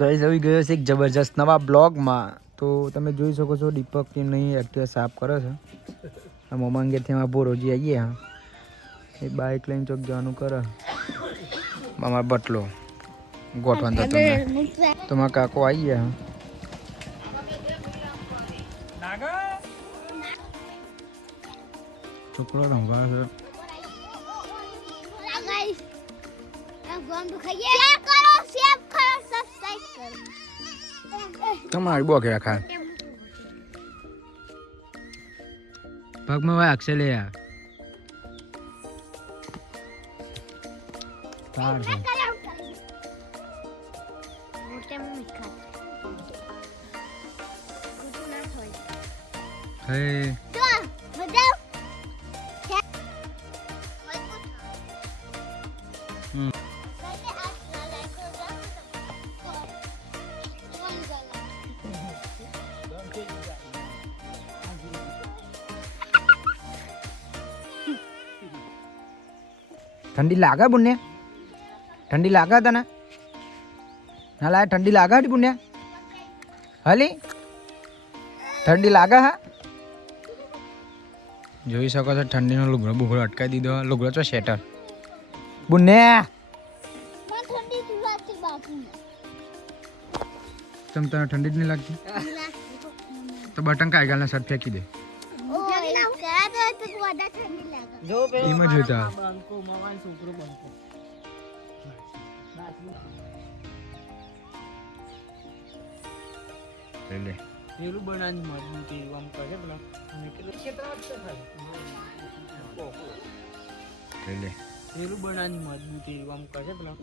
Guys આવી ગયો છે એક જબરજસ્ત નવા બ્લોગમાં. તો તમે જોઈ શકો છો દીપક નહીં એક્ટિવા સાફ કરે છે. આ મોમાંગેરથી અમારા બોરોજી આવીએ હા એ બાઇક લઈને ચોક જવાનું કરે. અમારા બટલો ગોઠવાન થતો તો મારા કાકો આવી ગયા. છોકરો રમવા છે. તમારી બોકે રાખા પગમાં વાગશે લે યાર. તાર છે હે ઠંડી લાગે બુને? ઠંડી લાગે તને? ના લાગે ઠંડી લાગે હટી બુને? હલી ઠંડી લાગે હા? જોઈ શકો છો ઠંડીનો લુગડો બુગડો અટકાવી દીધો. લુગડો છો શેટર બુને તમ તને ઠંડી જ નહીં લાગતી તો બટન કાઈ ગાલના શર્ટ ફેંકી દે. એમાં જોતા લે પેલું બનાવી મજબૂત આમ કરે પેલા પેલું બનાવી મજબૂત આમ કરે પેલા